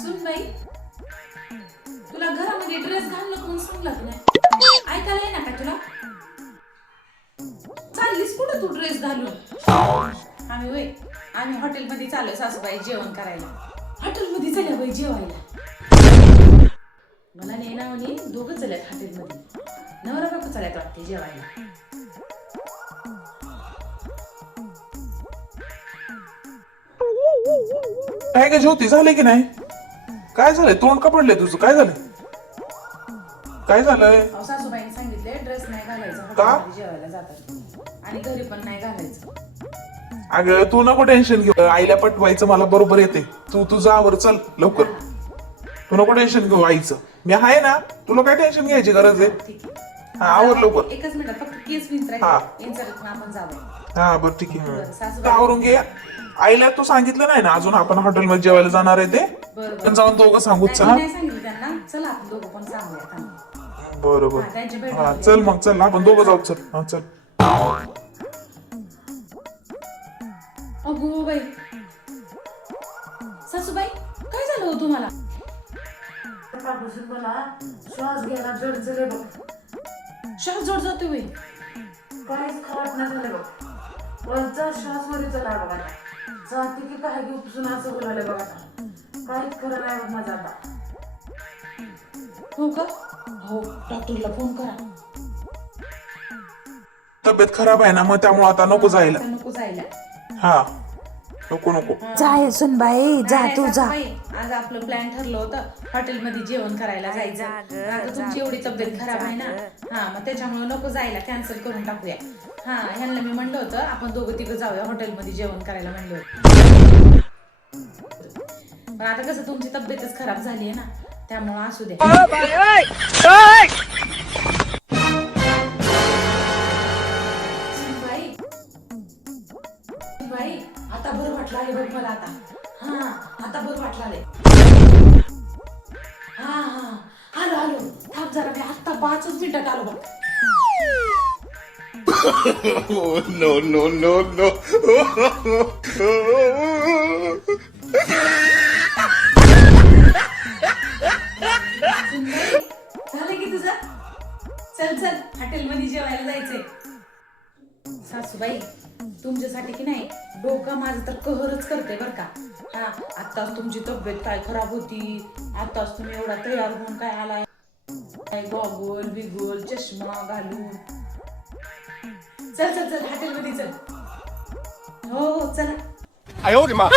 सुन बाई, तुला घरामध्ये ड्रेस घाल नको म्हणून सांगला की नाही? ऐकायला आहे ना का तुला? चाललीस कुठं तू ड्रेस घालून? आम्ही हॉटेलमध्ये चाललोय सासूबाई जेवण करायला. हॉटेलमध्ये चालल्या बाई जेवायला. मला नेनावनी दोघं चालल्यात हॉटेलमध्ये. नवरा बायको चालल्यात वाटते जेवायला. काय काय ज्योती झाले की नाही? काय झालंय? तोंड का पडलंय तुझं? काय झालंय? काय झालंय? अहो, सासूबाईने सांगितले ड्रेस नाही घालायचा का? हॉटेलमध्ये जेवायला जातात आणि घरी पण नाही घालायचं. अगं तू नको टेन्शन घेऊ. आईला पटवायचं मला बरोबर येते. तू तुझं आवर चल लवकर. तू नको टेन्शन घेऊ आईचं. मी आहे ना, तुला काय टेन्शन घ्यायची गरज आहे? ठीक आहे. हा, आवर लवकर. एकच मिनिट फक्त केस विंचरा हा. विंचरत आपण जाऊया. हा बरं ठीक आहे. बरं, तू सासूबाई. आवरून घे. आईला तू सांगितलं नाही ना अजून आपण हॉटेलमध्ये जेवायला जाणार आहे ते? बरं. पण जाऊन दोघं सांगूच नाही, हा. मी नाही सांगितलं त्यांना. चला आपण दोघं पण सांगूया थांब. बरोबर. हा, त्यांची भेट हा होऊया. चल मग चल आपण दोघं जाऊ. चल हा चल. अगो बाई, सासूबाई काय झालं हो तुम्हाला? सकाळपासून मला श्वास घ्यायला जड झाले बघ. श्वास जोड जातोय बाई. काहीच खराब नाही झालं बघ. वरचा श्वास मध्ये चला बघ आता. जाते की काय की उपसून असं बोलावलं बघ आता. काहीच खरं नाही बघ माझं आता. हो का? हो, डॉक्टरला फोन करा. तब्येत खराब आहे ना मग त्यामुळे आता नको जायला. आता नको जायला. हा नको नको. जाय सुनबाई जा नाही, तू जा. सासूबाई, आज आपलं प्लॅन ठरलं होतं हॉटेलमध्ये जेवण करायला जायचं. आता तुमची एवढी तब्येत खराब आहे ना, हा मग त्याच्यामुळे नको जायला, कॅन्सल करून टाकूया. हा, ह्यांना मी म्हणलं होतं आपण दोघं तिघं जाऊया हॉटेलमध्ये जेवण करायला म्हणलं होतं. पण आता कसं तुमची तब्येतच खराब झाली आहे ना, त्यामुळे असू द्या. बाई, बाई, आता बरं वाटलं आहे बघ मला आता. हा, आता बरं वाटलं आहे. हा हा, आलो थांब जरा, मी आत्ता 5 मिनिटात आलो बघ. No, no, no, no. सुनबाई, झालं की तुझं? चल हॉटेलमध्ये जेवायला जायचंय. सासूबाई, तुमच्यासाठी की नाही डोकं माझं तर कहरच करते बर का. हा, आताच तुमची तब्येत काय खराब होती, आताच तुम्ही एवढा तयार होऊन काय आलाय, काय गॉगल बिगोल चष्मा घालून. चल हॉटेलमध्ये चल. हो चला. 哎呦我的妈！